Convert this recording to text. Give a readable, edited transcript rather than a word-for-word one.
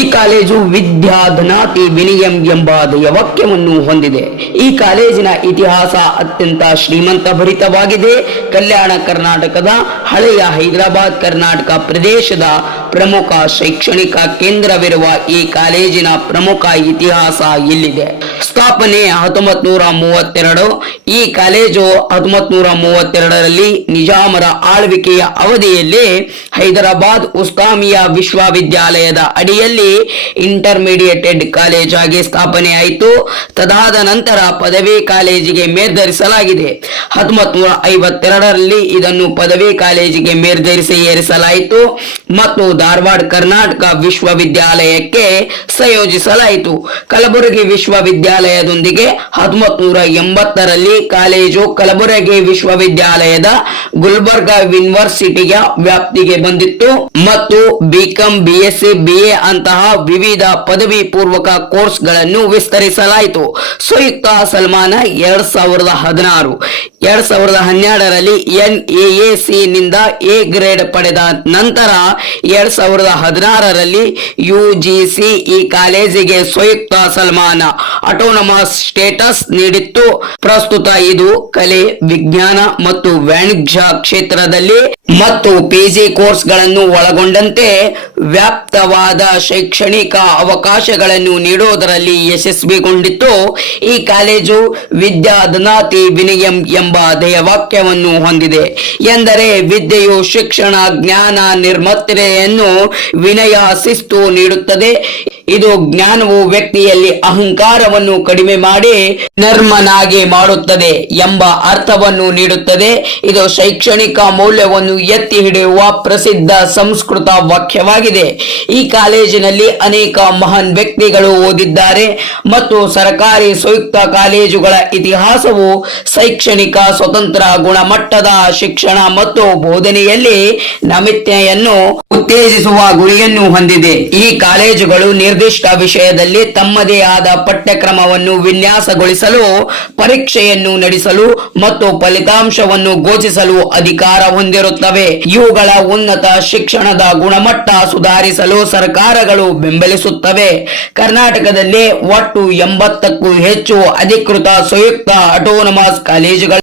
ಈ ಕಾಲೇಜು ವಿದ್ಯಾಧನಾತಿ ವಿನಿಯಂ ಎಂಬ ಧ್ಯೇಯವಾಕ್ಯವನ್ನು ಹೊಂದಿದೆ. ಈ ಕಾಲೇಜಿನ ಇತಿಹಾಸ ಅತ್ಯಂತ ಶ್ರೀಮಂತ ಭರಿತವಾಗಿದೆ. ಕಲ್ಯಾಣ ಕರ್ನಾಟಕದ ಹಳೆಯ ಹೈದರಾಬಾದ್ ಕರ್ನಾಟಕ ಪ್ರದೇಶದ ಪ್ರಮುಖ ಶೈಕ್ಷಣಿಕ ಕೇಂದ್ರವಿರುವ ಈ ಕಾಲೇಜಿನ ಪ್ರಮುಖ ಇತಿಹಾಸ ಇಲ್ಲಿದೆ. ಸ್ಥಾಪನೆ 1932. ಈ ಕಾಲೇಜು 1932ರಲ್ಲಿ ನಿಜಾಮರ ಆಳ್ವಿಕೆಯ ಅವಧಿಯಲ್ಲಿ ಹೈದರಾಬಾದ್ ಉಸ್ಮಾನಿಯಾ ವಿಶ್ವವಿದ್ಯಾಲಯದ ಅಡಿಯಲ್ಲಿ ಇಂಟರ್ಮೀಡಿಯೇಟೆಡ್ ಕಾಲೇಜ್ ಆಗಿ ಸ್ಥಾಪನೆ ಆಯಿತು. ತದಾದ ನಂತರ ಪದವಿ ಕಾಲೇಜಿಗೆ ಮೇಲ್ದರಿಸಲಾಗಿದೆ. 1952ರಲ್ಲಿ ಇದನ್ನು ಪದವಿ ಕಾಲೇಜಿಗೆ ಮೇಲ್ದರಿಸಿ ಏರಿಸಲಾಯಿತು ಮತ್ತು ಧಾರವಾಡ ಕರ್ನಾಟಕ ವಿಶ್ವವಿದ್ಯಾಲಯಕ್ಕೆ ಸಂಯೋಜಿಸಲಾಯಿತು. ಕಲಬುರಗಿ ವಿಶ್ವವಿದ್ಯಾಲಯದೊಂದಿಗೆ 1980ರಲ್ಲಿ ಕಾಲೇಜು ಕಲಬುರಗಿ ವಿಶ್ವವಿದ್ಯಾಲಯದ ಗುಲ್ಬರ್ಗಾ ಯೂನಿವರ್ಸಿಟಿಯ ವ್ಯಾಪ್ತಿಗೆ ಬಂದಿತ್ತು ಮತ್ತು ಬಿಕಾಂ, ಬಿಎಸ್ಸಿ, ಬಿಎ ಅಂತಹ ವಿವಿಧ ಪದವಿ ಪೂರ್ವಕ ಕೋರ್ಸ್ಗಳನ್ನು ವಿಸ್ತರಿಸಲಾಯಿತು. ಸಂಯುಕ್ತ ಸನ್ಮಾನ 2016. 2012ರಲ್ಲಿ NAAC ನಿಂದ ಎ ಗ್ರೇಡ್ ಪಡೆದ ನಂತರ 2016ರಲ್ಲಿ UGC ಈ ಕಾಲೇಜಿಗೆ ಸಂಯುಕ್ತ ಸನ್ಮಾನ ಆಟೋನಮಸ್ ಸ್ಟೇಟಸ್ ನೀಡಿತ್ತು. ಪ್ರಸ್ತುತ ಇದು ಕಲೆ, ವಿಜ್ಞಾನ ಮತ್ತು ವಾಣಿಜ್ಯ ಕ್ಷೇತ್ರದಲ್ಲಿ ಮತ್ತು PG ಕೋರ್ಸ್ಗಳನ್ನು ಒಳಗೊಂಡಂತೆ ವ್ಯಾಪ್ತವಾದ ಶೈಕ್ಷಣಿಕ ಅವಕಾಶಗಳನ್ನು ನೀಡುವುದರಲ್ಲಿ ಯಶಸ್ವಿಗೊಂಡಿತ್ತು. ಈ ಕಾಲೇಜು ವಿದ್ಯಾಧನಾತಿ ವಿನಿಯಂ ಎಂಬ ಧ್ಯೇಯವಾಕ್ಯವನ್ನು ಹೊಂದಿದೆ. ಎಂದರೆ ವಿದ್ಯೆಯು ಶಿಕ್ಷಣ, ಜ್ಞಾನ, ನಿರ್ಮತ್ತತೆಯನ್ನು, ವಿನಯ, ಶಿಸ್ತು ನೀಡುತ್ತದೆ. ಇದು ಜ್ಞಾನವು ವ್ಯಕ್ತಿಯಲ್ಲಿ ಅಹಂಕಾರವನ್ನು ಕಡಿಮೆ ಮಾಡಿ ನರ್ಮನಾಗಿ ಮಾಡುತ್ತದೆ ಎಂಬ ಅರ್ಥವನ್ನು ನೀಡುತ್ತದೆ. ಇದು ಶೈಕ್ಷಣಿಕ ಮೌಲ್ಯವನ್ನು ಎತ್ತಿ ಹಿಡಿಯುವ ಪ್ರಸಿದ್ಧ ಸಂಸ್ಕೃತ ವಾಕ್ಯವಾಗಿದೆ. ಈ ಕಾಲೇಜಿನಲ್ಲಿ ಅನೇಕ ಮಹಾನ್ ವ್ಯಕ್ತಿಗಳು ಓದಿದ್ದಾರೆ ಮತ್ತು ಸರ್ಕಾರಿ ಸಂಯುಕ್ತ ಕಾಲೇಜುಗಳ ಇತಿಹಾಸವು ಶೈಕ್ಷಣಿಕ ಸ್ವತಂತ್ರ, ಗುಣಮಟ್ಟದ ಶಿಕ್ಷಣ ಮತ್ತು ಬೋಧನೆಯಲ್ಲಿ ನೈತಿಕತೆಯನ್ನು ಉತ್ತೇಜಿಸುವ ಗುರಿಯನ್ನು ಹೊಂದಿದೆ. ಈ ಕಾಲೇಜುಗಳು ನಿರ್ದಿಷ್ಟ ವಿಷಯದಲ್ಲಿ ತಮ್ಮದೇ ಆದ ಪಠ್ಯಕ್ರಮವನ್ನು ವಿನ್ಯಾಸಗೊಳಿಸಲು, ಪರೀಕ್ಷೆಯನ್ನು ನಡೆಸಲು ಮತ್ತು ಫಲಿತಾಂಶವನ್ನು ಘೋಷಿಸಲು ಅಧಿಕಾರ ಹೊಂದಿರುತ್ತವೆ. ಇವುಗಳ ಉನ್ನತ ಶಿಕ್ಷಣದ ಗುಣಮಟ್ಟ ಸುಧಾರಿಸಲು ಸರ್ಕಾರಗಳು ಬೆಂಬಲಿಸುತ್ತವೆ. ಕರ್ನಾಟಕದಲ್ಲಿ ಒಟ್ಟು 80ಕ್ಕೂ ಹೆಚ್ಚು ಅಧಿಕೃತ ಸಂಯುಕ್ತ ಆಟೋನಮಸ್ ಕಾಲೇಜುಗಳು